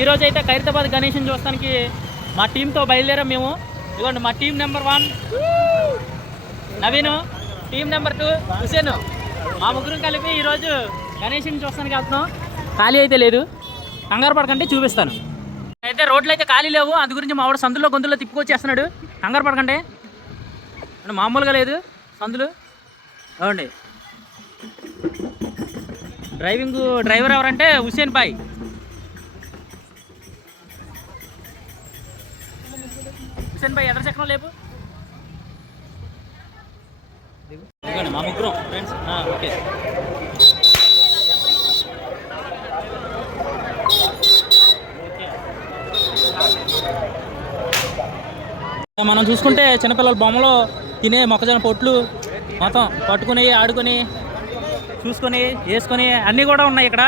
ఈరోజు అయితే ఖైరతాబాద్ గణేష్ని చూస్తానికి మా టీంతో బయలుదేరాం మేము. ఇదిగోండి మా team number 1 Naveen, team number 2 Hussain. మా ముగ్గురం కలిపి ఈరోజు గణేష్ని చూస్తానికి వెళ్తున్నాం. ఖాళీ అయితే లేదు, కంగారు పడకండి చూపిస్తాను. అయితే రోడ్లు అయితే ఖాళీ లేవు, అందు గురించి మా వాడు సందులో గొంతుల్లో తిప్పుకొచ్చేస్తున్నాడు. కంగారు పడకండి, అంటే మామూలుగా లేదు సందులు. అవండి డ్రైవర్ ఎవరంటే హుసేన్ బాయ్. హుసేన్ బాయ్ ఎదర చక్రం లేపు. మా ముగ్గురం ఫ్రెండ్స్. ఓకే, మనం చూసుకుంటే చిన్నపిల్లల బొమ్మలు తినే మొక్కజొన్న పొట్లు మొత్తం పట్టుకుని ఆడుకొని చూసుకొని వేసుకొని అన్నీ కూడా ఉన్నాయి ఇక్కడ.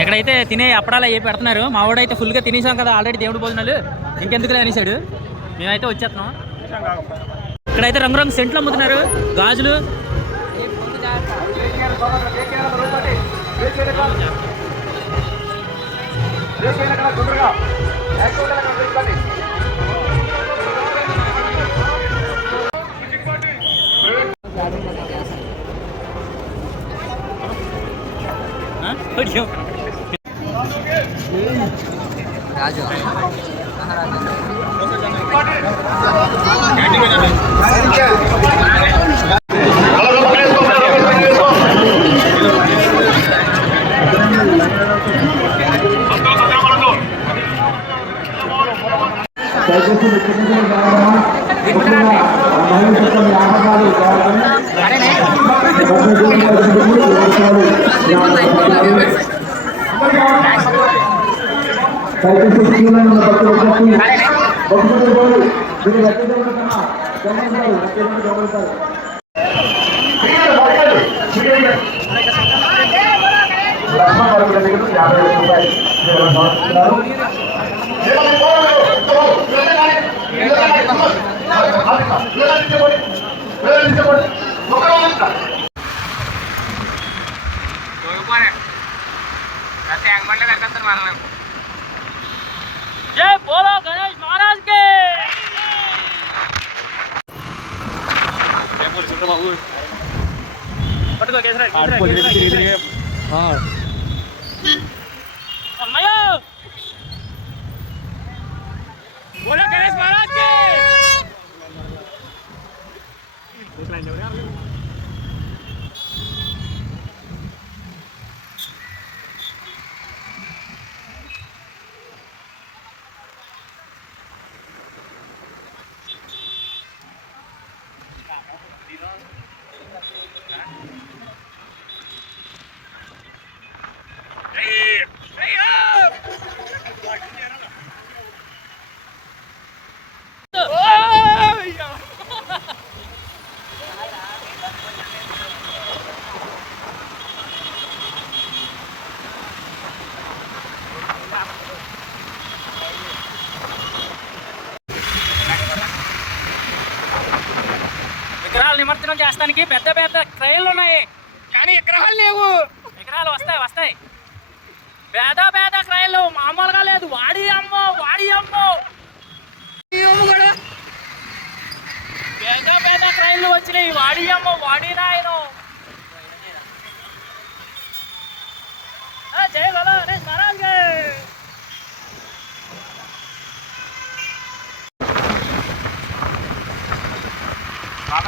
ఎక్కడైతే తినే అప్పడాలు అవి పెడుతున్నారు. మా వాడైతే ఫుల్గా తినేసాం కదా ఆల్రెడీ దేవుడి భోజనాలు, ఇంకెందుకులే అనేసాడు. మేమైతే వచ్చేస్తున్నాం. ఇక్కడైతే రంగురంగు సెంట్లు అమ్ముతున్నారు, గాజులు. రాజు जय बोलो गणेश महाराज के। बोलो गणेश महाराज के। విగ్రహాలు నిమజ్జనం చేస్తానికి పెద్ద పెద్ద క్రైన్లు ఉన్నాయి, కానీ విగ్రహాలు లేవు. విగ్రహాలు వస్తాయి పేద పేద క్రైన్లు, మామూలుగా లేదు. వాడి అమ్మో పేద పేద క్రైన్లు వచ్చినాయి. వాడి అమ్మో వాడి నాయను. జై బోలో గణేష్ మహారాజ్ కే. और